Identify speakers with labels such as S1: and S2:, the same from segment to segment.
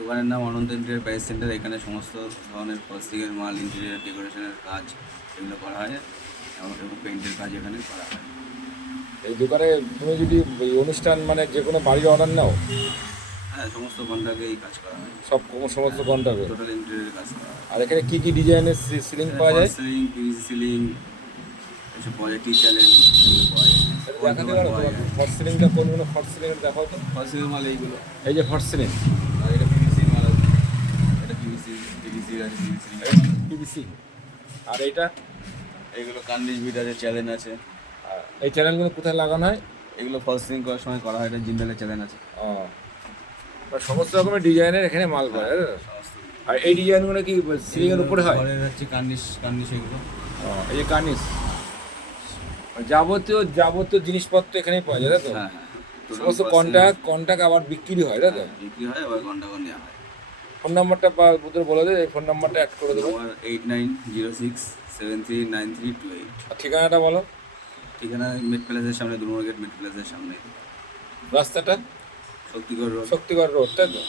S1: দোকানের নাম Ananta interior price centre. এখানে সমস্ত ধরনের প্লাস্টিকের মাল ইন্টেরিয়ার ডেকোরেশনের কাজ এগুলো করা হয়। এবং এবং পেন্টের কাজ এখানে করা হয়।
S2: এই দোকানে তুমি যদি এই অনুষ্ঠান মানে যে কোনো বাড়ির অর্ডার নাও?
S1: হ্যাঁ সমস্ত এই কাজ করা হয়।
S2: সব সমস্ত
S1: টোটাল ইন্টেরিয়ার কাজ করা হয়।
S2: আর এখানে কি কি ডিজাইনের সিলিং পাওয়া যায়?
S1: সিলিং পিভিসি সিলিং এসব পাওয়া যায় টি চ্যানেল এগুলো পাওয়া যায়।
S2: দেখাতে পারো ফট সিলিংটা কোন কোনো ফট সিলিং দেখাও তো।
S1: ফসিল মাল এইগুলো।
S2: এই যে ফট সিলিং
S1: আর এটা পিভিসি মাল আছে এটা পিভিসি পিভিসি আছে পিভিসি
S2: পিভিসি আর এইটা?
S1: এগুলো কান্ডিজ বিট আছে চ্যালেঞ্জ আছে।
S2: আর এই চ্যানেলগুলো কোথায় লাগানো হয়?
S1: এগুলো ফলসিং করার সময় করা হয় এটা জিন্দালের চ্যালেঞ্জ আছে।
S2: ও। সমস্ত রকমের ডিজাইনের এখানে মাল পাওয়া যায় তাই তো?
S1: সমস্ত।
S2: আর এই ডিজাইনগুলো কি সিলিংয়ের উপরে হয়?
S1: হচ্ছে কার্নিশ কার্নিশ এগুলো।
S2: এই যে কার্নিস যাবতীয় যাবতীয় জিনিসপত্র এখানেই পাওয়া যায় তাই তো?
S1: হ্যাঁ হ্যাঁ।
S2: সমস্ত
S1: cost
S2: কন্ট্যাক্ট কন্ট্যাক্ট আবার বিক্রি হয় তাই তো?
S1: হ্যাঁ, বিক্রি হয় আবার ঘণ্টা নেওয়া হয়।
S2: ফোন নাম্বারটা বা বুধের বলে দেয় এই ফোন নাম্বারটা অ্যাড করে দেবো।
S1: Eight nine zero six seven three nine three two eight.
S2: আর ঠিকানাটা বলো।
S1: ঠিকানা মেট প্যালেসের সামনে দুর্গা গেট মেট প্যালেসের সামনে।
S2: রাস্তাটা?
S1: শক্তিগড় রোড।
S2: শক্তিগড় রোড তাই তো?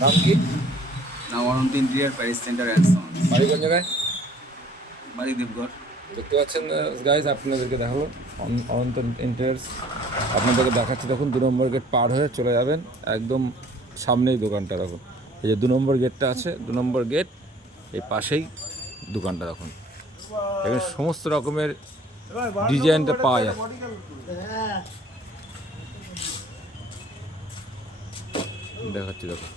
S2: নাম কি?
S1: নাম Ananta interior Paris centre and sound
S2: বাড়ি কোন জায়গায়?
S1: বাড়ি দেবগড়।
S2: দেখতে পাচ্ছেন গাইজ আপনাদেরকে দেখাবো। অন- অনন্ত ইন্টারেস আপনাদেরকে দেখাচ্ছি। দেখুন দু নম্বর গেট পার হয়ে চলে যাবেন একদম সামনেই দোকানটা দেখুন। এই যে দু নম্বর গেটটা আছে, দু নম্বর গেট, এই পাশেই দোকানটা দেখুন এখানে সমস্ত রকমের ডিজাইনটা পাওয়া যায়। দেখাচ্ছি, দেখো।